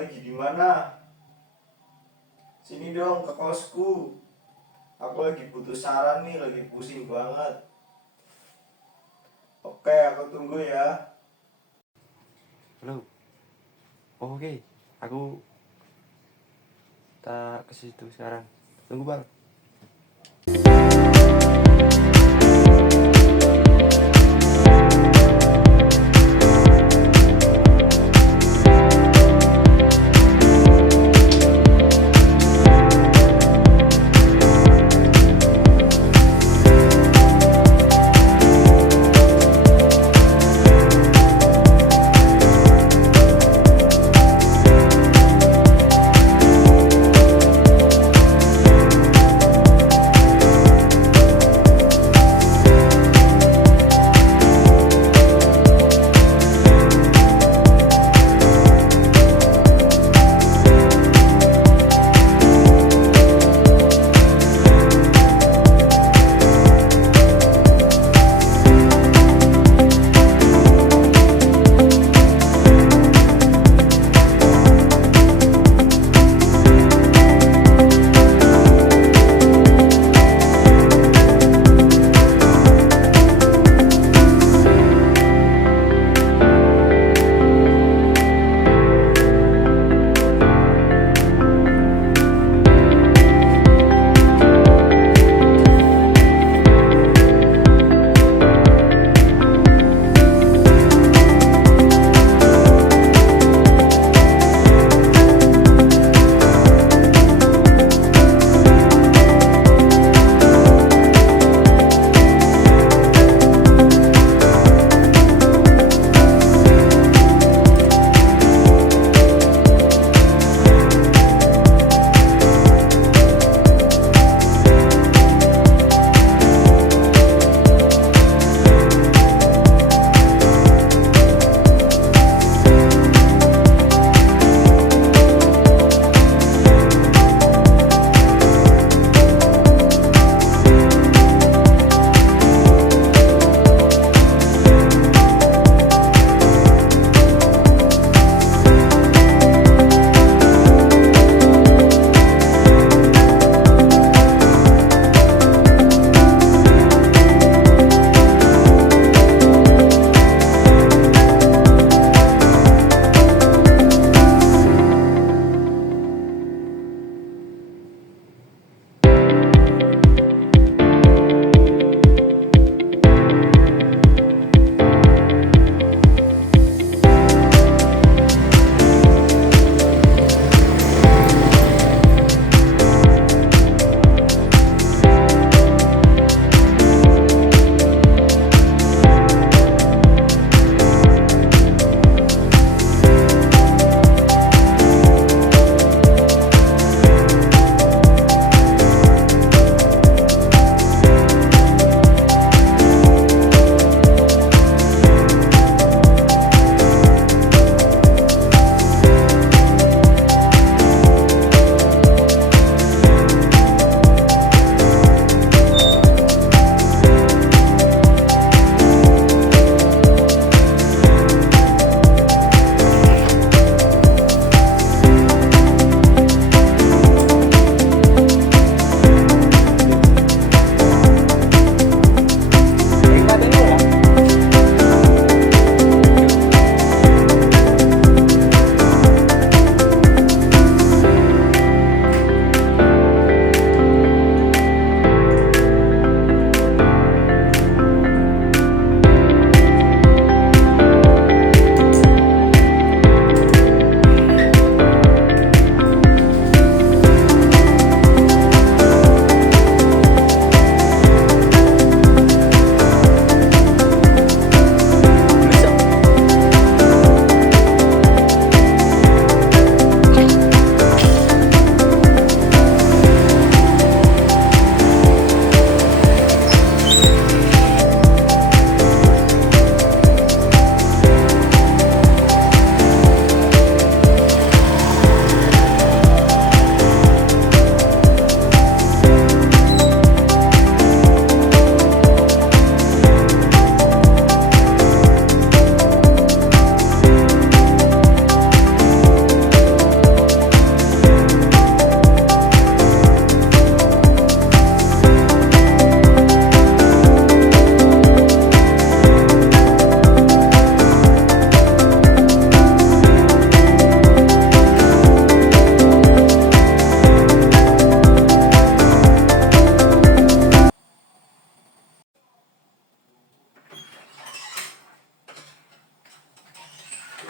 lagi di mana? Sini dong ke kosku. Aku lagi butuh saran nih, lagi pusing banget. Oke, aku tunggu ya. Halo. Oh, oke. Aku tak ke situ sekarang. Tunggu, Bang.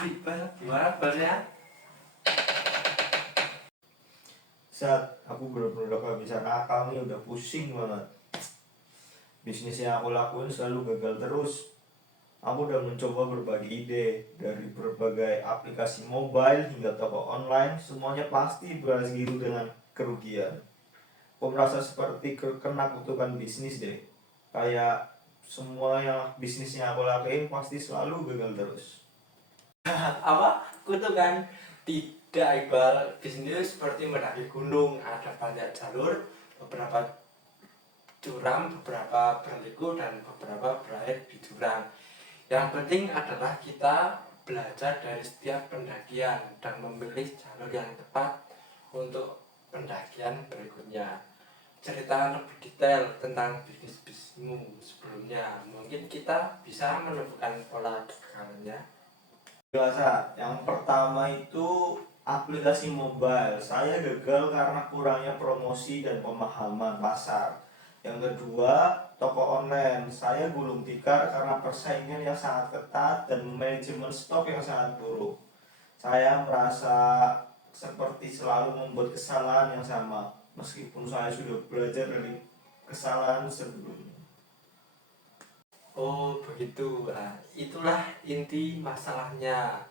Iqbal, gimana kabarnya? Saat aku bener-bener udah gak bisa nakal nih, udah pusing banget. Bisnis yang aku lakuin selalu gagal terus. Aku udah mencoba berbagai ide, dari berbagai aplikasi mobile hingga toko online, semuanya pasti berakhir dengan kerugian. Aku merasa seperti kena kutukan bisnis deh. Kayak semua yang bisnisnya aku lakuin pasti selalu gagal terus. Apa? Kutukan? Tidak, Iqbal. Bisnis seperti mendaki gunung, ada banyak jalur, beberapa curam, beberapa berliku, dan beberapa berakhir di jurang. Yang penting adalah kita belajar dari setiap pendakian dan memilih jalur yang tepat untuk pendakian berikutnya. Cerita lebih detail tentang bisnismu sebelumnya, mungkin kita bisa menemukan pola kegagalannya. Biasa, yang pertama itu aplikasi mobile. Saya gagal karena kurangnya promosi dan pemahaman pasar. Yang kedua, toko online. Saya gulung tikar karena persaingan yang sangat ketat dan manajemen stok yang sangat buruk. Saya merasa seperti selalu membuat kesalahan yang sama, meskipun saya sudah belajar dari kesalahan sebelumnya. Oh begitu, nah, itulah inti masalahnya.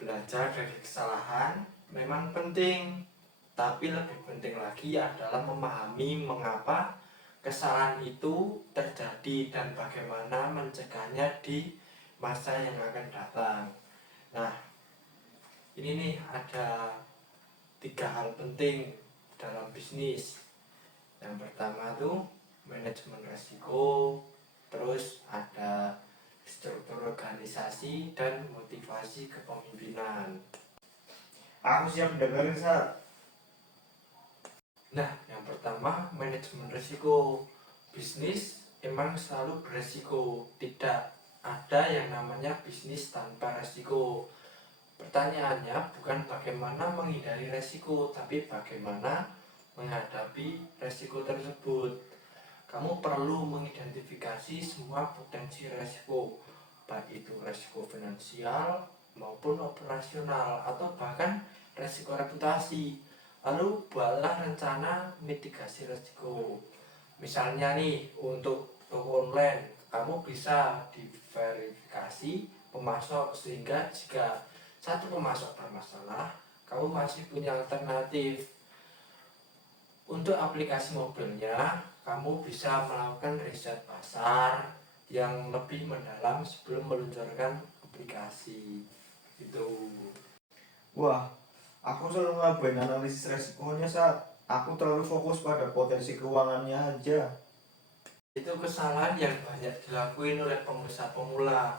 Belajar dari kesalahan memang penting, tapi lebih penting lagi adalah memahami mengapa kesalahan itu terjadi dan bagaimana mencegahnya di masa yang akan datang. Nah, ini nih ada 3 hal penting dalam bisnis. Yang pertama tuh manajemen resiko, terus ada struktur organisasi dan motivasi kepemimpinan. Aku siap dengerin, saat. Nah, yang pertama manajemen resiko. Bisnis emang selalu beresiko, tidak ada yang namanya bisnis tanpa resiko. Pertanyaannya bukan bagaimana menghindari resiko, tapi bagaimana menghadapi resiko tersebut. Kamu perlu mengidentifikasi semua potensi resiko, baik itu resiko finansial maupun operasional atau bahkan resiko reputasi. Lalu buatlah rencana mitigasi resiko. Misalnya nih, untuk toko online, kamu bisa diverifikasi pemasok sehingga jika satu pemasok bermasalah, kamu masih punya alternatif. Untuk aplikasi mobilnya, kamu bisa melakukan riset pasar yang lebih mendalam sebelum meluncurkan aplikasi. Itu. Wah, aku selalu ngabain analisis resikonya, saat aku terlalu fokus pada potensi keuangannya aja. Itu kesalahan yang banyak dilakuin oleh pengusaha pemula.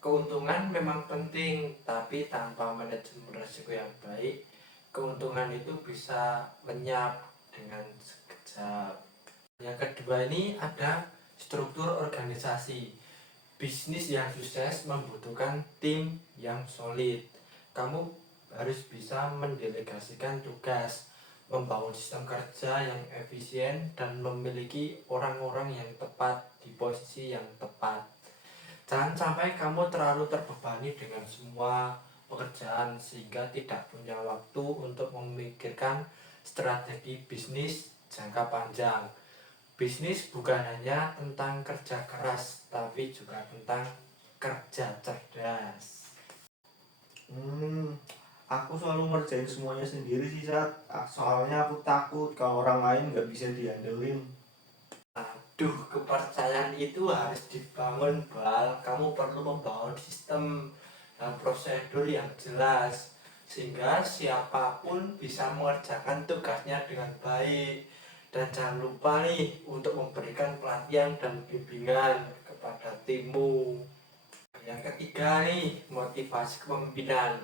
Keuntungan memang penting, tapi tanpa manajemen risiko yang baik, keuntungan itu bisa lenyap dengan sekejap. Yang kedua ini ada struktur organisasi. Bisnis yang sukses membutuhkan tim yang solid. Kamu harus bisa mendelegasikan tugas, membangun sistem kerja yang efisien, dan memiliki orang-orang yang tepat di posisi yang tepat. Jangan sampai kamu terlalu terbebani dengan semua pekerjaan sehingga tidak punya waktu untuk memikirkan strategi bisnis jangka panjang. Bisnis bukan hanya tentang kerja keras, tapi juga tentang kerja cerdas. Hmm, aku selalu ngerjain semuanya sendiri sih, saat. Soalnya aku takut kalau orang lain nggak bisa diandelin. Aduh, kepercayaan itu harus dibangun, Bal. Kamu perlu membangun sistem dan prosedur yang jelas sehingga siapapun bisa mengerjakan tugasnya dengan baik. Dan jangan lupa nih untuk memberikan pelatihan dan bimbingan kepada timmu. Yang ketiga nih, motivasi kepemimpinan.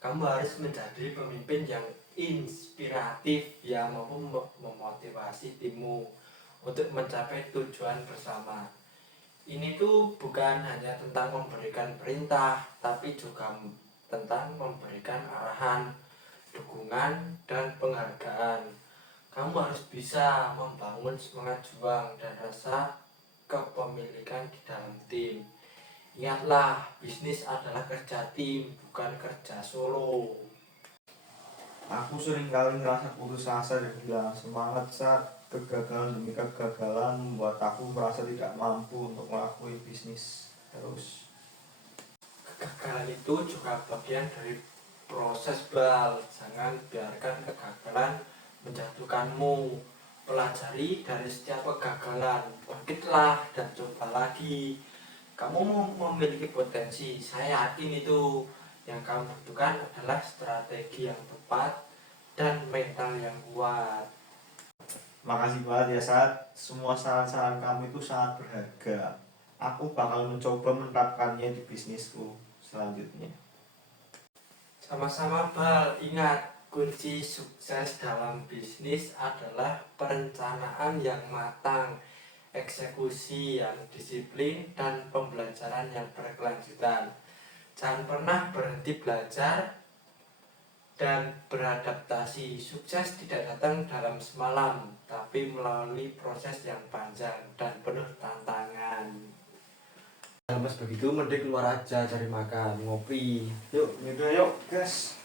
Kamu harus menjadi pemimpin yang inspiratif yang mampu memotivasi timmu untuk mencapai tujuan bersama. Ini tuh bukan hanya tentang memberikan perintah, tapi juga tentang memberikan arahan, dukungan, dan penghargaan. Kamu harus bisa membangun semangat juang dan rasa kepemilikan di dalam tim. Ingatlah, bisnis adalah kerja tim, bukan kerja solo. Aku sering kali ngerasa putus asa dan kehilangan semangat saat kegagalan demi kegagalan membuat aku merasa tidak mampu untuk melakukan bisnis terus. Kegagalan itu juga bagian dari proses bal. Jangan biarkan kegagalan menjatuhkanmu. Pelajari dari setiap kegagalan, bangkitlah dan coba lagi. Kamu memiliki potensi, saya yakin itu. Yang kamu butuhkan adalah strategi yang tepat dan mental yang kuat. Makasih banget ya Sat, semua saran-saran kamu itu sangat berharga. Aku bakal mencoba menerapkannya di bisnisku selanjutnya. Sama-sama Bal, ingat kunci sukses dalam bisnis adalah perencanaan yang matang, eksekusi yang disiplin, dan pembelajaran yang berkelanjutan. Jangan pernah berhenti belajar dan beradaptasi. Sukses tidak datang dalam semalam, tapi melalui proses yang panjang dan penuh tantangan. Kalau mas begitu mending keluar aja cari makan, ngopi. Yuk, yaudah yuk, guys.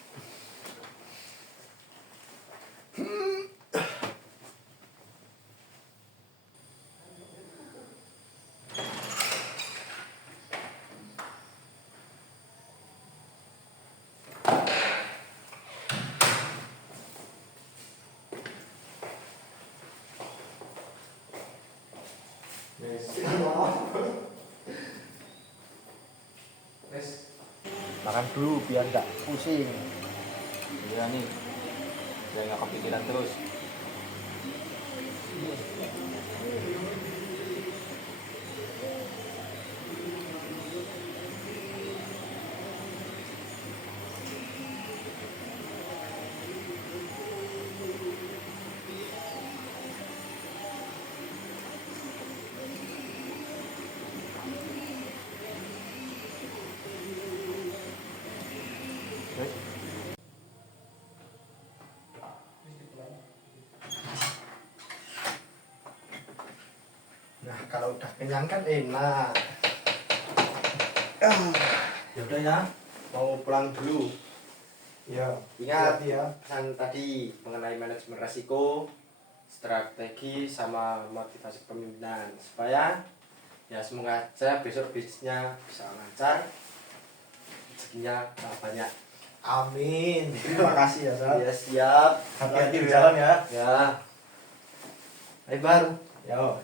Makan dulu biar nggak pusing. Iya nih, biar nggak kepikiran terus. Nah, kalau udah kenyang kan enak. Yaudah ya, mau pulang dulu. Ya, Ingat ya. pesan tadi mengenai manajemen resiko, strategi, sama motivasi pemimpinan, supaya ya semoga aja besok bisnisnya bisa lancar, rezekinya banyak. Amin. Terima kasih ya Sat. Ya siap. Hati-hati di jalan ya. Ya. Ayo baru. Yo.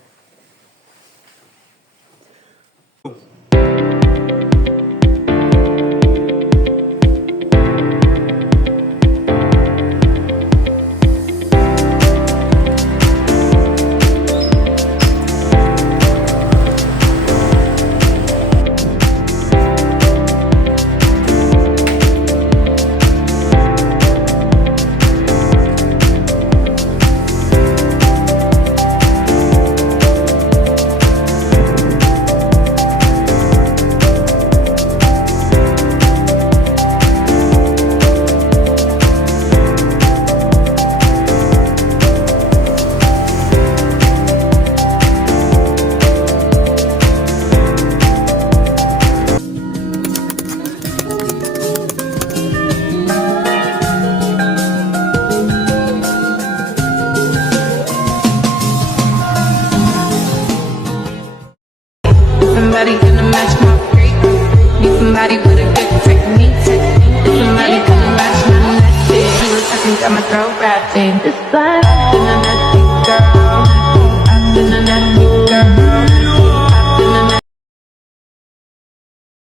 Somebody gonna match my freak. Need somebody with a good technique. Somebody gonna match my message. I think I'ma throw rapping. This line.